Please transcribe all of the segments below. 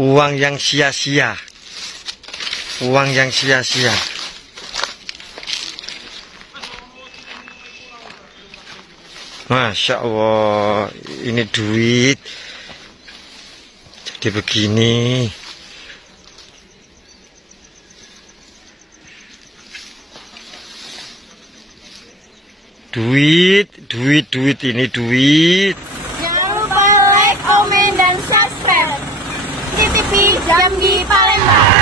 Uang yang sia-sia. Uang yang sia-sia. Masya Allah, ini duit jadi begini. Duit ini duit. Jangan lupa like, komen, dan subscribe TV Jambi Palembang.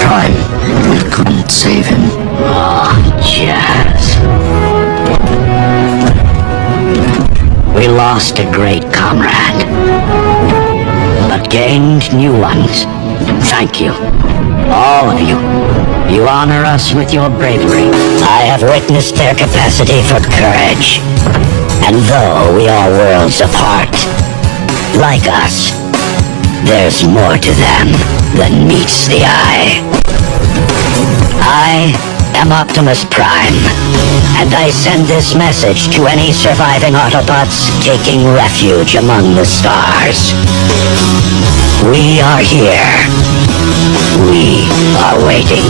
Tried. We couldn't save him. Oh, Jazz. We lost a great comrade, but gained new ones. Thank you, all of you. You honor us with your bravery. I have witnessed their capacity for courage. And though we are worlds apart, like us, there's more to them than meets the eye. I am Optimus Prime, and I send this message to any surviving Autobots taking refuge among the stars. We are here. We are waiting.